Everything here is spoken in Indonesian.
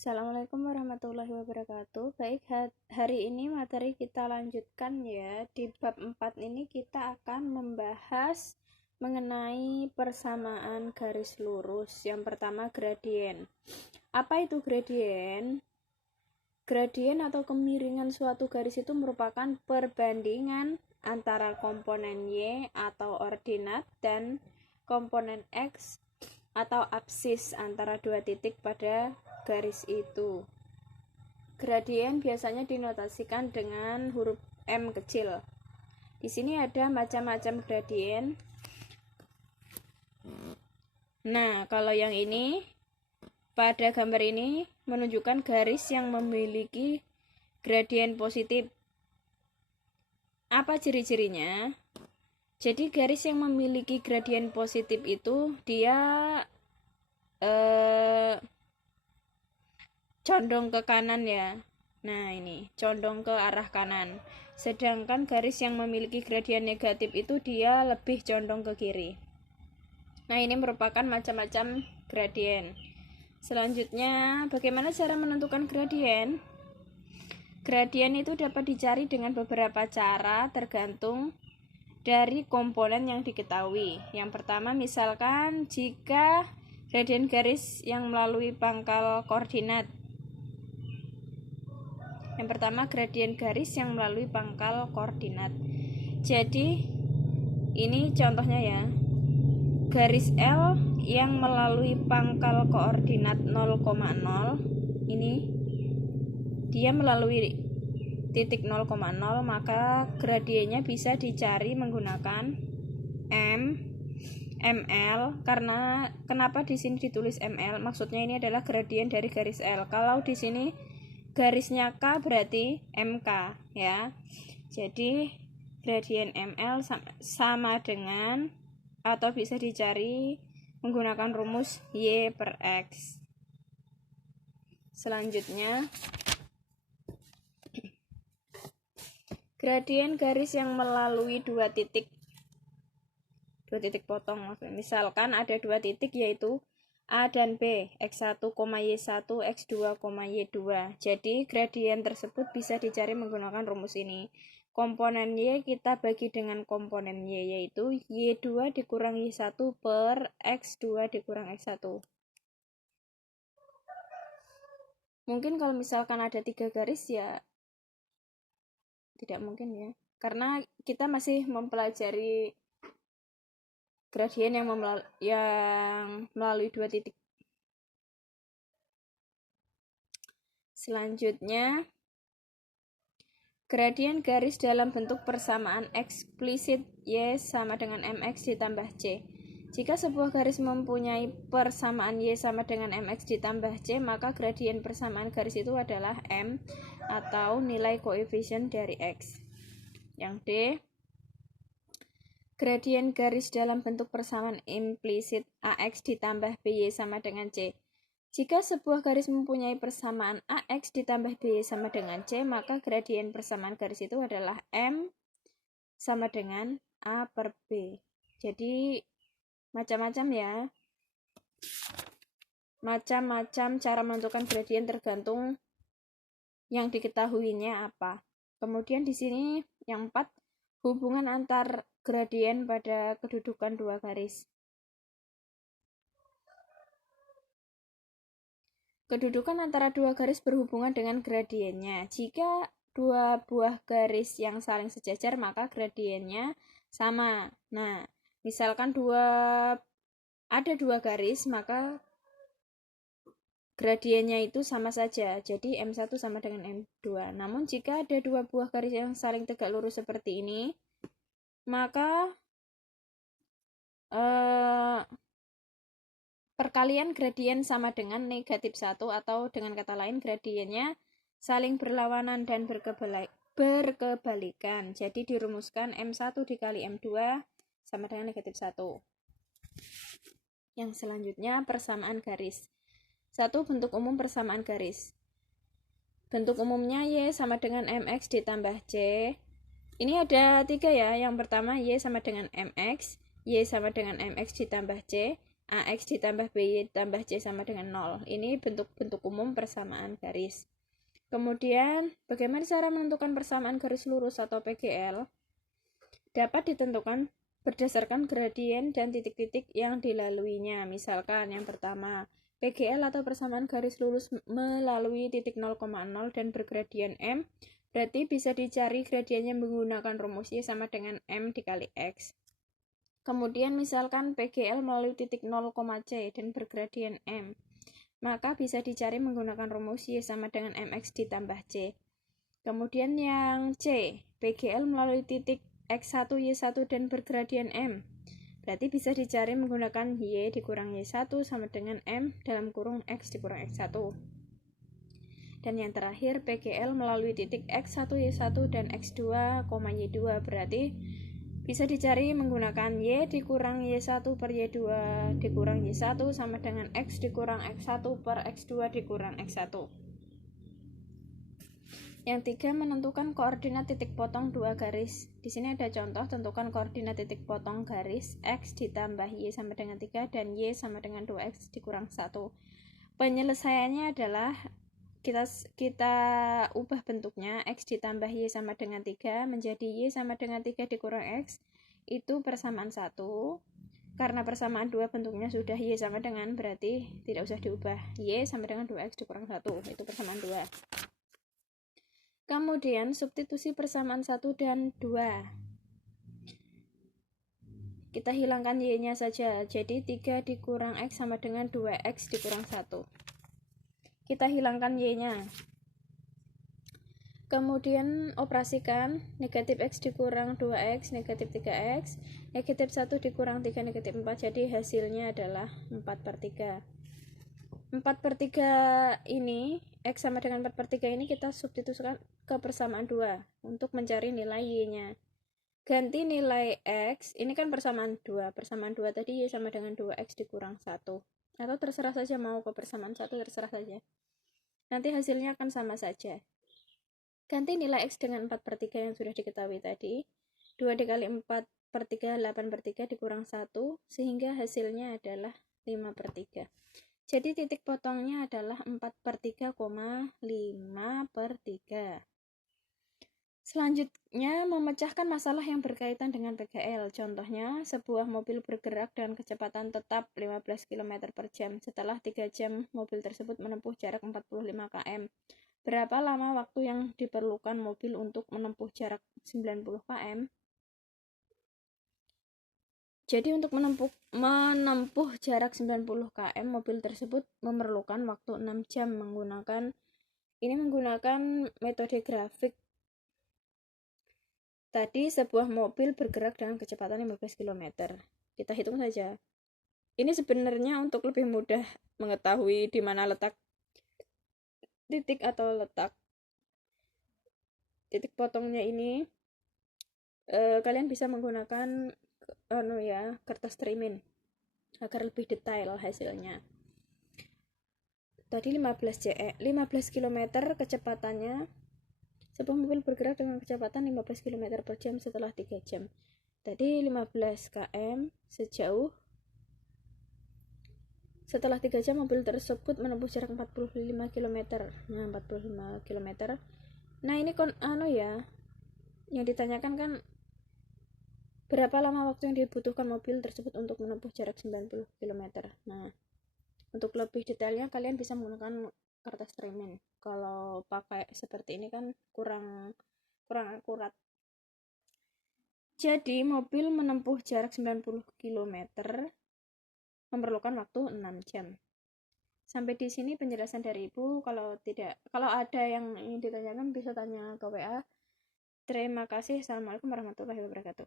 Assalamualaikum warahmatullahi wabarakatuh. Baik, hari ini materi kita lanjutkan ya. Di bab 4 ini kita akan membahas mengenai persamaan garis lurus. Yang pertama, gradien. Apa itu gradien? Gradien atau kemiringan suatu garis itu merupakan perbandingan antara komponen Y atau ordinat dan komponen X atau absis antara dua titik pada garis itu. Gradien biasanya dinotasikan dengan huruf M kecil. Di sini ada macam-macam gradien. Nah, kalau yang ini pada gambar ini menunjukkan garis yang memiliki gradien positif. Apa ciri-cirinya? Jadi garis yang memiliki gradien positif itu dia condong ke kanan ya. Nah, ini condong ke arah kanan. Sedangkan garis yang memiliki gradien negatif itu dia lebih condong ke kiri. Nah, ini merupakan macam-macam gradien. Selanjutnya, bagaimana cara menentukan gradien? Gradien itu dapat dicari dengan beberapa cara tergantung dari komponen yang diketahui. Yang pertama, misalkan jika gradien garis yang melalui pangkal koordinat. Yang pertama, gradien garis yang melalui pangkal koordinat. Jadi, ini contohnya ya. Garis L yang melalui pangkal koordinat 0,0 ini dia melalui titik 0,0, maka gradiennya bisa dicari menggunakan M, ML. Karena kenapa di sini ditulis ML? Maksudnya ini adalah gradien dari garis L. Kalau di sini garisnya K berarti MK ya. Jadi gradien ML sama dengan atau bisa dicari menggunakan rumus Y per X. Selanjutnya, gradien garis yang melalui dua titik potong. Misalkan ada dua titik yaitu A dan B, X1, Y1, X2, Y2. Jadi gradien tersebut bisa dicari menggunakan rumus ini. Komponen Y kita bagi dengan komponen Y, yaitu Y2 dikurang Y1 per X2 dikurang X1. Mungkin kalau misalkan ada 3 garis ya tidak mungkin ya, karena kita masih mempelajari gradien yang melalui dua titik. Selanjutnya, gradien garis dalam bentuk persamaan eksplisit Y sama dengan MX ditambah C. Jika sebuah garis mempunyai persamaan Y sama dengan MX ditambah C, maka gradien persamaan garis itu adalah M atau nilai koefisien dari X. Yang D, gradien garis dalam bentuk persamaan implisit AX ditambah BY sama dengan C. Jika sebuah garis mempunyai persamaan AX ditambah BY sama dengan C, maka gradien persamaan garis itu adalah M sama dengan A per B. Jadi macam-macam ya. Macam-macam cara menentukan gradien tergantung yang diketahuinya apa. Kemudian di sini yang 4, hubungan antar gradien pada kedudukan dua garis. Kedudukan antara dua garis berhubungan dengan gradiennya. Jika dua buah garis yang saling sejajar, maka gradiennya sama. Nah, misalkan ada dua garis, maka gradiennya itu sama saja. Jadi M1 sama dengan M2. Namun jika ada dua buah garis yang saling tegak lurus seperti ini, maka perkalian gradien sama dengan negatif 1, atau dengan kata lain gradiennya saling berlawanan dan berkebalikan. Jadi dirumuskan M1 dikali M2 sama dengan negatif 1. Yang selanjutnya, persamaan garis. 1. Bentuk umum persamaan garis. Bentuk umumnya Y sama dengan MX ditambah C. Ini ada 3 ya. Yang pertama Y sama dengan MX, Y sama dengan MX ditambah C. AX ditambah BY ditambah C sama dengan 0. Ini bentuk-bentuk umum persamaan garis. Kemudian, bagaimana cara menentukan persamaan garis lurus atau PGL? Dapat ditentukan berdasarkan gradien dan titik-titik yang dilaluinya. Misalkan yang pertama, PGL atau persamaan garis lurus melalui titik 0,0 dan bergradien M, berarti bisa dicari gradiennya menggunakan rumus Y sama dengan M dikali X. Kemudian misalkan PGL melalui titik 0, C dan bergradien M, maka bisa dicari menggunakan rumus Y sama dengan MX ditambah C. Kemudian yang C, PGL melalui titik X1, Y1 dan bergradien M, berarti bisa dicari menggunakan Y dikurang Y1 sama dengan M dalam kurung X dikurang X1. Dan yang terakhir, PGL melalui titik X1, Y1 dan X2, Y2, berarti bisa dicari menggunakan Y dikurang Y1 per Y2 dikurang Y1 sama dengan X dikurang X1 per X2 dikurang X1. Yang tiga, menentukan koordinat titik potong dua garis. Di sini ada contoh, tentukan koordinat titik potong garis X ditambah Y sama dengan 3 dan Y sama dengan 2X dikurang 1. Penyelesaiannya adalah kita ubah bentuknya, X ditambah Y sama dengan 3 menjadi Y sama dengan 3 dikurang X, itu persamaan 1. Karena persamaan 2 bentuknya sudah Y sama dengan, berarti tidak usah diubah, Y sama dengan 2X dikurang 1, itu persamaan 2. Kemudian substitusi persamaan 1 dan 2. Kita hilangkan Y-nya saja, jadi 3 dikurang X sama dengan 2X dikurang 1. Kita hilangkan Y-nya. Kemudian operasikan negatif X dikurang 2X, negatif 3X, negatif 1 dikurang 3, negatif 4, jadi hasilnya adalah 4/3. 4/3 ini, X sama dengan 4/3 ini kita substitusikan ke persamaan 2 untuk mencari nilai Y-nya. Ganti nilai X, ini kan persamaan 2 tadi Y sama dengan 2X dikurang 1. Atau terserah saja, mau ke persamaan 1 terserah saja. Nanti hasilnya akan sama saja. Ganti nilai X dengan 4/3 yang sudah diketahui tadi. 2 dikali 4/3, 8/3 dikurang 1, sehingga hasilnya adalah 5/3. Jadi titik potongnya adalah 4/3, 5/3. Selanjutnya, memecahkan masalah yang berkaitan dengan PGL. Contohnya, sebuah mobil bergerak dengan kecepatan tetap 15 km per jam. Setelah 3 jam, mobil tersebut menempuh jarak 45 km. Berapa lama waktu yang diperlukan mobil untuk menempuh jarak 90 km? Jadi untuk menempuh jarak 90 km, mobil tersebut memerlukan waktu 6 jam menggunakan metode grafik. Tadi sebuah mobil bergerak dengan kecepatan 15 km. Kita hitung saja. Ini sebenarnya untuk lebih mudah mengetahui di mana letak titik atau letak titik potongnya ini, kalian bisa menggunakan kertas trimin agar lebih detail hasilnya. Tadi 15 km kecepatannya. Sebuah mobil bergerak dengan kecepatan 15 km per jam setelah 3 jam. Tadi 15 km sejauh. Setelah 3 jam mobil tersebut menempuh jarak 45 km. Nah, 45 km. Nah, ini yang ditanyakan kan berapa lama waktu yang dibutuhkan mobil tersebut untuk menempuh jarak 90 km. Nah, untuk lebih detailnya kalian bisa menggunakan kertas trimin. Kalau pakai seperti ini kan kurang akurat. Jadi mobil menempuh jarak 90 km memerlukan waktu 6 jam. Sampai di sini penjelasan dari Ibu. Kalau ada yang ingin ditanyakan bisa tanya ke WA. Terima kasih. Assalamualaikum warahmatullahi wabarakatuh.